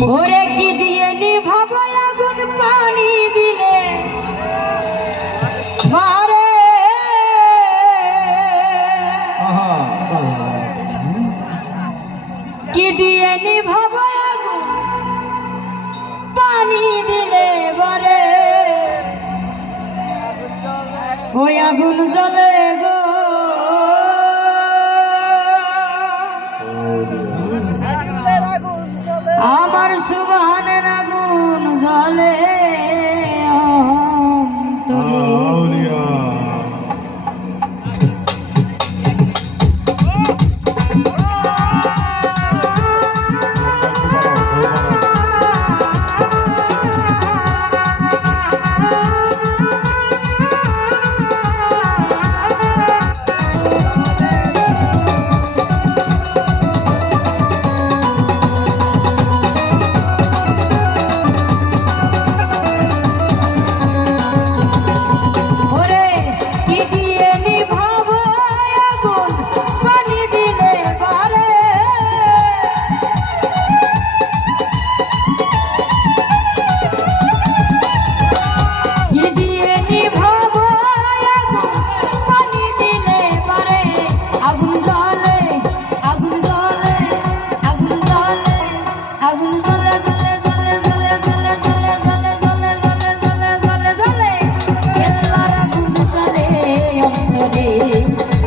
ভোরে কি দিয়ে নিভাব আগুন পানি দিলে? মারে। কি দিয়ে নিভাব আগুন পানি দিলে বরে ওই আগুন জ্বলে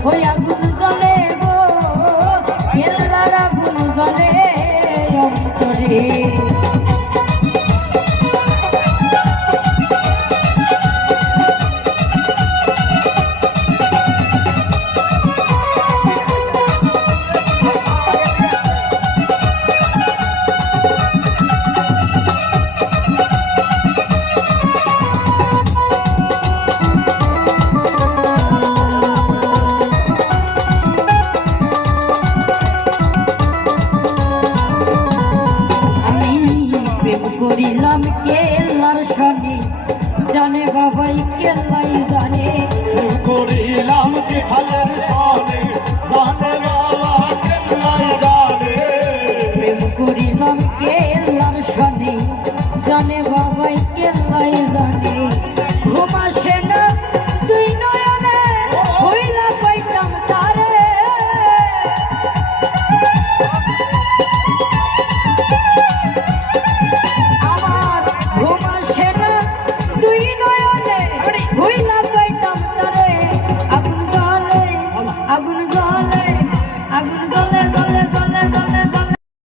হয়ে করিলাম কেলার শনি জানে বাবাই কেলাই জানে। করিলাম কি ভালার শনি